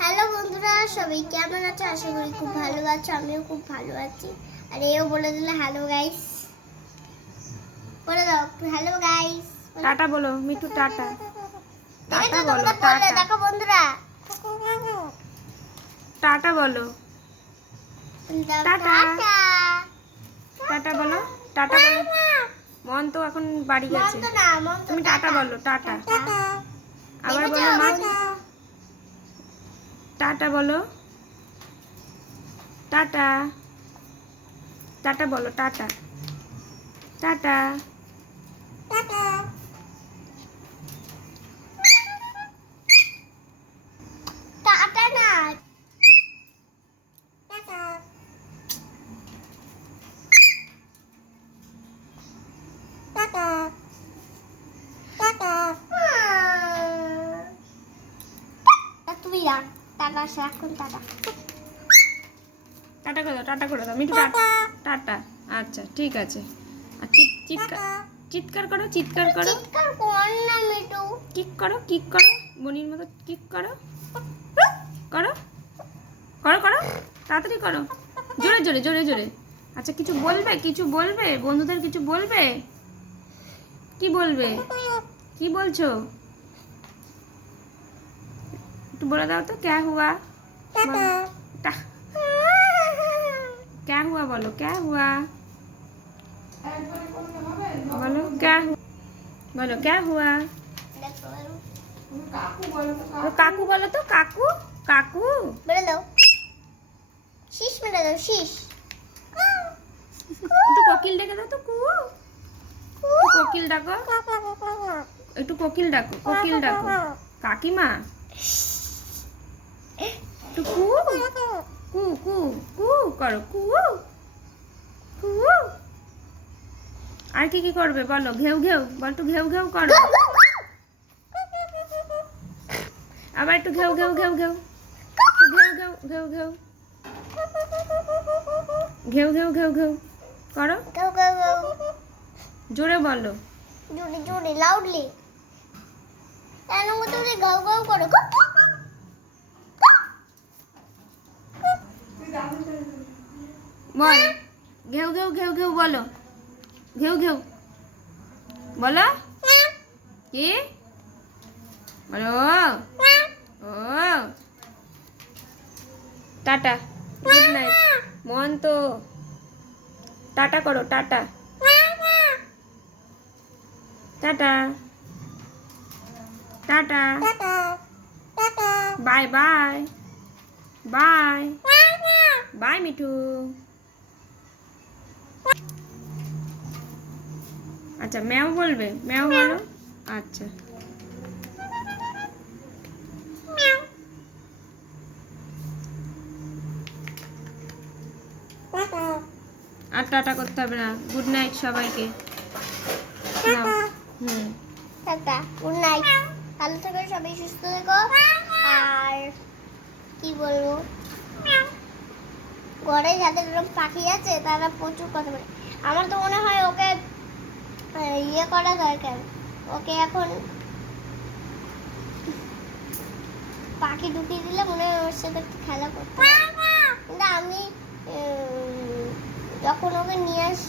Hello বন্ধুরা, সবাই কেমন আছো? আশা করি খুব ভালো আছো। আমিও খুব ভালো আছি। আর এও বলে দিলে হ্যালো গাইস, বলে দাও একটু হ্যালো গাইস। টাটা বলো মিঠু, টাটা। টাটা বলো, বলে টাটা। দেখো বন্ধুরা, টাটা বলো, টাটা। টাটা টাটা বলো, টাটা বলো। মন তো এখন বাড়ি গেছে। তুমি টাটা বলো, টাটা। আবার বলো মা, টাটা বলো, টাটা। টাটা বলো, টাটা, টাটা। টাটা না, তুমি রাখ টাটা, সারাক্ষণ টাটা। টাটা করে দাও, টাটা করে দাও মিঠু, টাটা। টাটা। আচ্ছা ঠিক আছে। আর চিৎকার, চিৎকার করো, চিৎকার করো। চিৎকার কর না মিটু। কিক করো, কিক করো, বনির মতো কিক করো। করো, করো, করো, তাড়াতাড়ি করো। জোরে জোরে, জোরে জোরে। আচ্ছা কিছু বলবে, কিছু বলবে বন্ধুদের, কিছু বলবে? কি বলবে, কি বলছো? একটু বলে দাও তো, ক্যা হুয়া বলো। ক্যা হুয়া বলো, ক্যা হুয়া বলো, ক্যা বলো, ক্যা হুয়া। কাকু বলো তো, কাকু, কাকু। বলে দাও শীষ, মেরে দাও শীষ। একটু কোকিল ডেকে দাও তো, কু। একটু কোকিল ডাকো, একটু কোকিল ডাকো, কোকিল ডাকো। কাকিমা, একটু কু, কু কু কু করো, কু, কু। আর কি কি করবে বলো? ঘেউ ঘেউ বল, একটু ঘেউ ঘেউ করো। আবার একটু ঘেউ ঘেউ ঘেউ ঘেউ, একটু ঘেউ ঘেউ ঘেউ ঘেউ, ঘেউ ঘেউ ঘেউ ঘেউ করো। গাও গাও গাও, জোরে বলো। জোরে জোরে লাউডলি। কেন গো তুমি গাও গাও করো? বল, ঘেউ ঘেউ ঘেউ ঘেউ বলো, ঘেউ ঘেউ বলো। কি বলো? ও, টাটা, গুড নাইট। মন তো টাটা করো, tata, tata, tata, bye bye, bye bye Mithu. আচ্ছা ম্যাও বলবে, ম্যাও বলো। আচ্ছা, আর টাটা করতে হবে না। গুড নাইট সবাইকে। নাও। হুম। টাটা, গুড নাইট। ভালো থেকো, সবাই সুস্থ থেকো। আর কি বলবো, ঘরে যাদের এরকম পাখি আছে তারা প্রচুর কথা বলে। আমার তো মনে হয় ওকে ইয়ে করা দরকার। ওকে এখন পাখি ঢুকিয়ে দিলে মনে হয় ওর সাথে একটু খেলা করতে পারবে। কিন্তু আমি যখন ওকে নিয়ে আসি